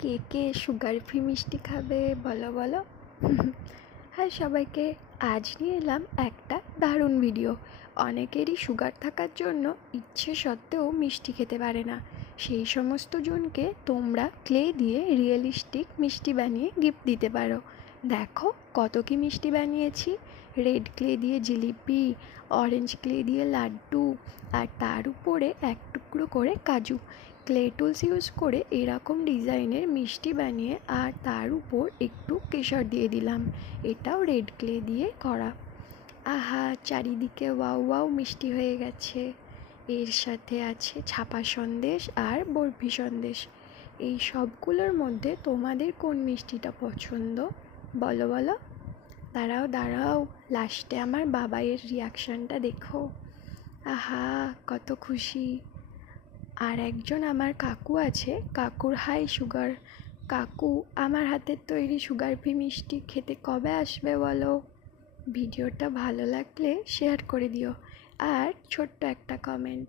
কে কে sugar free মিষ্টি খাবে বলো বলো। হ্যাঁ সবাইকে, আজ নিয়ে এলাম একটা দারুণ ভিডিও। অনেকেরই সুগার থাকার জন্য ইচ্ছে সত্ত্বেও মিষ্টি খেতে পারে না। সেই সমস্ত জনকে তোমরা ক্লে দিয়ে রিয়েলিস্টিক মিষ্টি বানিয়ে গিফট দিতে পারো। দেখো কত কি মিষ্টি বানিয়েছি। রেড ক্লে দিয়ে জিলিপি, অরেঞ্জ ক্লে দিয়ে লাড্ডু, আর তার উপরে এক টুকরো করে কাজু। ক্লে টুলস ইউজ করে এরকম ডিজাইনের মিষ্টি বানিয়ে আর তার উপর একটু কেশর দিয়ে দিলাম। এটাও রেড ক্লে দিয়ে করা। আহা, চারিদিকে ওয়াও ওয়াও মিষ্টি হয়ে গেছে। এর সাথে আছে ছাপা সন্দেশ আর বরফি সন্দেশ। এই সবগুলোর মধ্যে তোমাদের কোন মিষ্টিটা পছন্দ বলো বলো। দাঁড়াও দাঁড়াও, লাস্টে আমার বাবাইয়ের রিয়াকশানটা দেখো। আহা, কত খুশি। আর একজন আমার কাকু আছে, কাকুর হাই সুগার। কাকু, আমার হাতের তৈরি সুগার ফ্রি মিষ্টি খেতে কবে আসবে বলো। ভিডিওটা ভালো লাগলে শেয়ার করে দিও আর ছোট্ট একটা কমেন্ট।